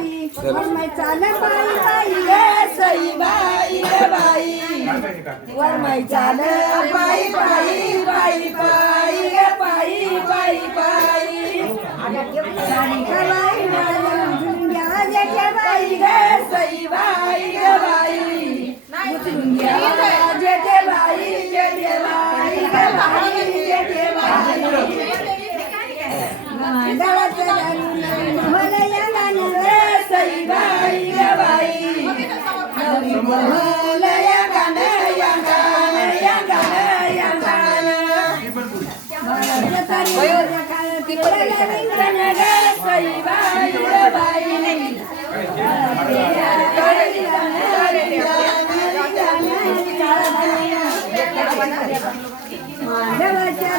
बाई वरमाई चाल बाई बाई गे सई बाई गे बाई वरमाई चाल बाई बाई बाई बाई गे बाई बाई बाई साडी बाई झुंग्या जेठे बाई गे सई बाई गे बाई झुंग्या जेठे बाई गे बाई जेठे बाई सई बाई गे बाई या गाणं या गाणं या गाणं या गाणं सई बाई गे बाई माधवाच्या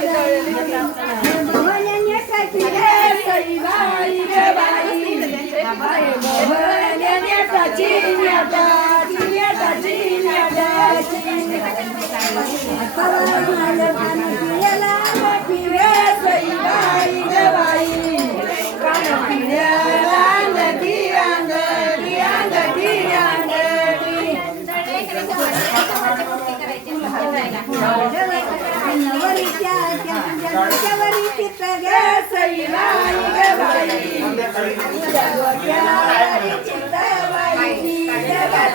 सई बाई गे बाई चिन्याटा सई बाई गे बाई कान पिण्याला अंगठी अंगठी अंगठी अंगठी नवरीच्या चित्त गे सई बाई गे बाई चित्त बाई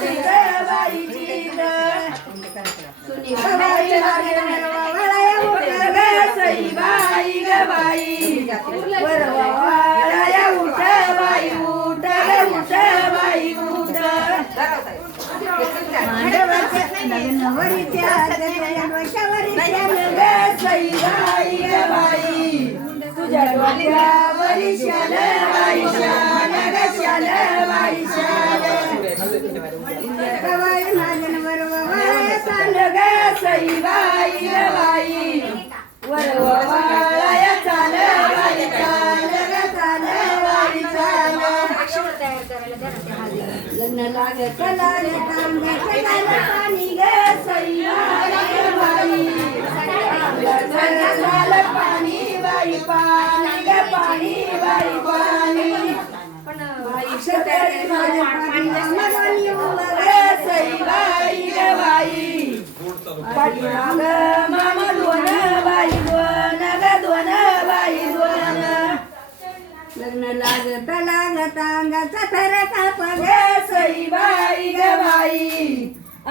चित्त बाई सुनी बाई गे सई बाई गे बाई वरवाळया उठ बाई उठ गे उठ बाई उठ नवरीच्या सई बाई गे बाई तुझ्या डोक्यावरी शाल बाई शाल ग शाल बाई शाल बाई माझन वरवाळया चाल ग सई बाई गे बाई वरवाळया चाल बाई चाल ग चाल बाई चाल लग्न लागत पाणी गे सई बाई पाणी बाई पाणी गे पाणी बाई पाणी सई बाई गे बाई पाठीमाग मामा दोन बाई दोन ग दोन बाई दोन लग्न लागत अंगाचा थर काप गे सई बाई गे बाई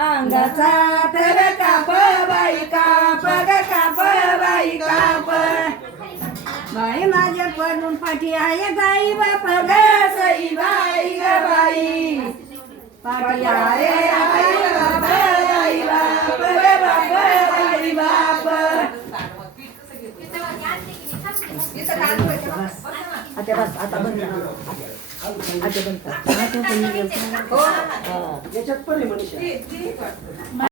अंगाचा थर काप बाई काप ग काप बाई काप बाई माझ्या पडून पाठी आहे बाई बाप ग सई बाई ग बाई पाठी आहे बाई बाप बाई बाप ग बाप बाई बाप आता बस आता बंद आता बंद याच्यात पण आहे मनीषा